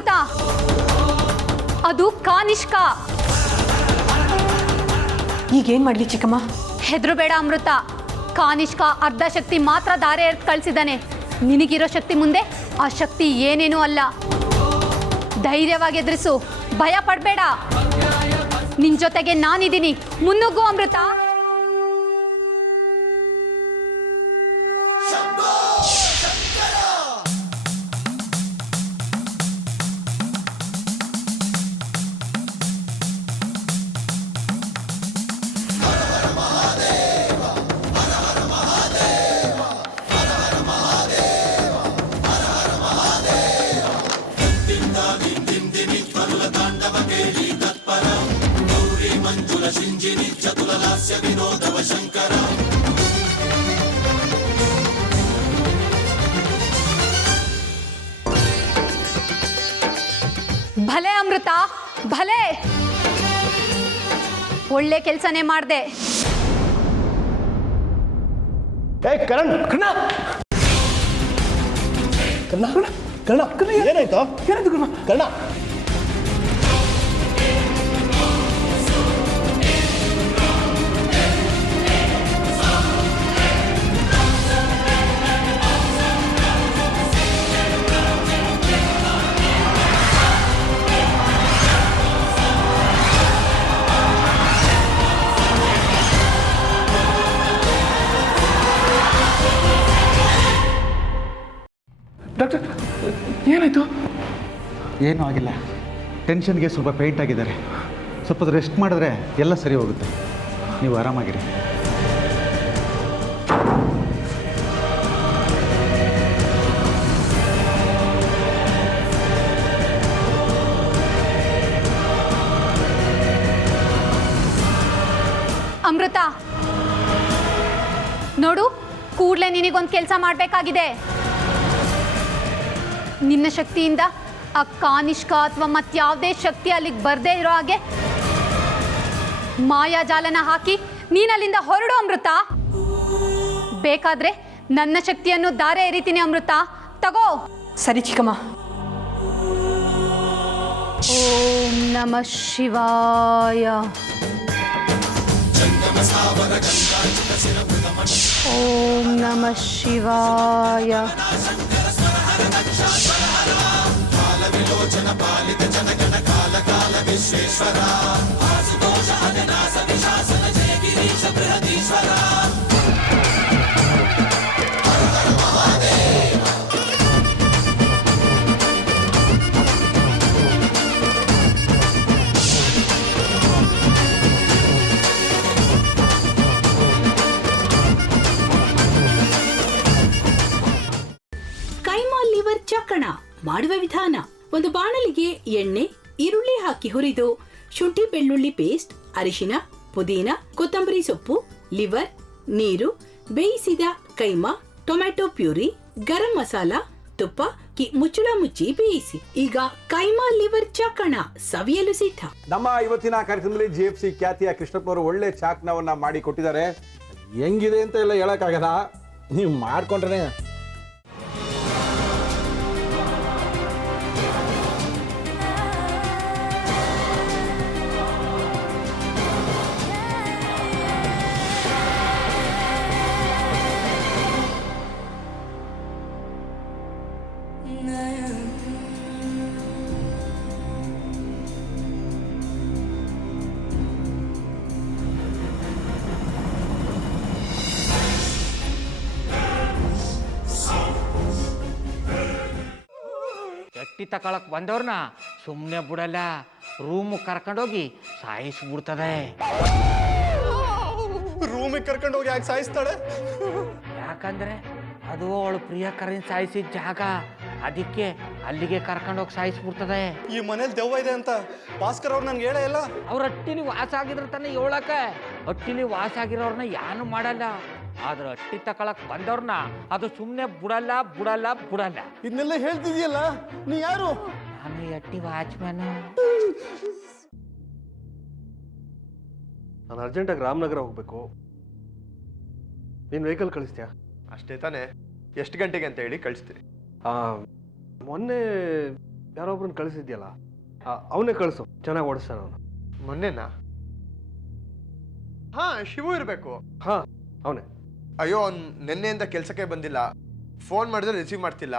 ಅಮೃತ, ಅದು ಕಾನಿಷ್ಕ. ಈಗೇನ್ ಮಾಡ್ಲಿ ಚಿಕ್ಕಮ್ಮ? ಹೆದ್ರು ಬೇಡ ಅಮೃತ. ಕಾನಿಷ್ಕ ಅರ್ಧ ಶಕ್ತಿ ಮಾತ್ರ ದಾರೆ ಎರ್ತ್ ಕಳಿಸಿದ್ದಾನೆ. ನಿನಗಿರೋ ಶಕ್ತಿ ಮುಂದೆ ಆ ಶಕ್ತಿ ಏನೇನೂ ಅಲ್ಲ. ಧೈರ್ಯವಾಗಿ ಎದುರಿಸು, ಭಯ ಪಡಬೇಡ. ನಿನ್ ಜೊತೆಗೆ ನಾನಿದ್ದೀನಿ, ಮುನ್ನುಗ್ಗು ಅಮೃತ. ಭಲೆ ಅಮೃತ, ಭಲೆ. ಒಳ್ಳೆ ಕೆಲಸನೇ ಮಾಡ್ದೆ. ಕರಣ್ ಕರ್ಣ ಕರ್ಣ ಕರ್ಣ ಕರ್ಣ ಏನಾಯ್ತು? ಏನಾಯ್ತು ಕರ್ಣ? ಕರ್ಣ ಡಾಕ್ಟರ್ ಏನಾಯ್ತು? ಏನೂ ಆಗಿಲ್ಲ. ಟೆನ್ಷನ್ಗೆ ಸ್ವಲ್ಪ ಪೇಂಟ್ ಆಗಿದ್ದಾರೆ. ಸ್ವಲ್ಪ ರೆಸ್ಟ್ ಮಾಡಿದ್ರೆ ಎಲ್ಲ ಸರಿ ಹೋಗುತ್ತೆ. ನೀವು ಆರಾಮಾಗಿರಿ. ಅಮೃತ ನೋಡು, ಕೂಡಲೇ ನಿನಗೊಂದು ಕೆಲಸ ಮಾಡಬೇಕಾಗಿದೆ. ನಿನ್ನ ಶಕ್ತಿಯಿಂದ ಆ ಕಾನಿಷ್ಕ ಅಥವಾ ಮತ್ಯಾವುದೇ ಶಕ್ತಿ ಅಲ್ಲಿಗೆ ಬರದೇ ಇರೋ ಹಾಗೆ ಮಾಯಾಜಾಲನ ಹಾಕಿ ನೀನಲ್ಲಿಂದ ಹೊರಡು ಅಮೃತ. ಬೇಕಾದ್ರೆ ನನ್ನ ಶಕ್ತಿಯನ್ನು ದಾರೆ ಎರಿತೀನಿ ಅಮೃತ, ತಗೋ. ಸರಿ ಚಿಕ್ಕಮ್ಮ. ಓಂ ನಮಃ ಶಿವಾಯ. ಓಂ ನಮಃ ಶಿವಾಯ. ಕೈಮಾ ಲಿವರ್ ಚಕ್ಕಣ ಮಾಡುವ ವಿಧಾನ: ಒಂದು ಬಾಣಲಿಗೆ ಎಣ್ಣೆ, ಈರುಳ್ಳಿ ಹಾಕಿ ಹುರಿದು ಶುಂಠಿ ಬೆಳ್ಳುಳ್ಳಿ ಪೇಸ್ಟ್, ಅರಿಶಿನ, ಪುದೀನ, ಕೊತ್ತಂಬರಿ ಸೊಪ್ಪು, ಲಿವರ್, ನೀರು, ಬೇಯಿಸಿದ ಕೈಮಾ, ಟೊಮ್ಯಾಟೊ ಪ್ಯೂರಿ, ಗರಂ ಮಸಾಲ, ತುಪ್ಪ ಮುಚ್ಚಳ ಮುಚ್ಚಿ ಬೇಯಿಸಿ. ಈಗ ಕೈಮಾ ಲಿವರ್ ಚಾಕಣ ಸವಿಯಲು ಸಿದ್ಧ. ನಮ್ಮ ಇವತ್ತಿನ ಕಾರ್ಯಕ್ರಮದಲ್ಲಿ GFC ಖ್ಯಾತಿಯ ಕೃಷ್ಣಪ್ಪನವರು ಒಳ್ಳೆ ಚಾಕ್ನವನ್ನ ಮಾಡಿ ಕೊಟ್ಟಿದ್ದಾರೆ. ಹೆಂಗಿದೆ ಅಂತ ಎಲ್ಲ ಹೇಳಕ್ಕಾಗಲ್ಲ, ನೀವು ಮಾಡ್ಕೊಂಡ್ರೆ. ಎಟ್ಟಿ ತಕೊಳಕ್ ಬಂದವ್ರನ್ನ ಸುಮ್ಮನೆ ಬಿಡಲ್ಲ, ರೂಮ್ ಕರ್ಕೊಂಡೋಗಿ ಸಾಯಿಸ್ಬಿಡ್ತದೆ. ರೂಮಿಗೆ ಕರ್ಕೊಂಡೋಗಿ ಯಾಕೆ ಸಾಯಿಸ್ತಾಳೆ? ಯಾಕಂದ್ರೆ ಅದು ಅವಳು ಪ್ರಿಯಕರನ್ ಸಾಯಿಸಿದ ಜಾಗ, ಅದಕ್ಕೆ ಅಲ್ಲಿಗೆ ಕರ್ಕೊಂಡೋಗಿ ಸಾಯಿಸ್ಬಿಡ್ತದೆ. ಈ ಮನೇಲಿ ದೆವ್ವ ಇದೆ ಅಂತ ಭಾಸ್ಕರ್ ಅವ್ರು ನನ್ಗೆ ಹೇಳೇ ಇಲ್ಲ. ಅವ್ರ ಹಟ್ಟಿಲಿ ವಾಸ ಆಗಿದ್ರ ತಾನೆ ಹೇಳಕ. ಹಟ್ಟಿಲಿ ವಾಸ ಆಗಿರೋರ್ನ ಯಾನು ಮಾಡಲ್ಲ, ಆದ್ರೆ ಹಟ್ಟಿ ತಕೊಳಕ್ ಬಂದವ್ರನ್ನ ಅದು ಸುಮ್ಮನೆ ಬಿಡಲ್ಲ ಬಿಡಲ್ಲ ಬಿಡಲ್ಲ. ಇದನ್ನೆಲ್ಲ ಹೇಳ್ತಿದ್ಯಲ್ಲ, ನೀ ಯಾರು? ನಾನು ಹಟ್ಟಿ ವಾಚ್ಮ್ಯಾನ್. ನಾನು ಅರ್ಜೆಂಟಾಗಿ ರಾಮನಗರ ಹೋಗ್ಬೇಕು. ನೀನು ವೆಹಿಕಲ್ ಕಳಿಸ್ತೀಯಾ? ಅಷ್ಟೇ ತಾನೇ? ಎಷ್ಟು ಗಂಟೆಗೆ ಅಂತ ಹೇಳಿ ಕಳಿಸ್ತೀನಿ. ಮೊನ್ನೆ ಯಾರೊಬ್ರನ್ನ ಕಳಿಸಿದ್ಯಲ್ಲ ಅವನೇ ಕಳಿಸು, ಚೆನ್ನಾಗಿ ಓಡಿಸ್ತಾನೆ ಅವನು. ಮೊನ್ನೆನಾ? ಹಾ, ಶಿವು ಇರಬೇಕು. ಹಾಂ, ಅವನೇ. ಅಯ್ಯೋ, ಅವ್ನು ನಿನ್ನೆಯಿಂದ ಕೆಲಸಕ್ಕೆ ಬಂದಿಲ್ಲ. ಫೋನ್ ಮಾಡಿದ್ರೆ ರಿಸೀವ್ ಮಾಡ್ತಿಲ್ಲ.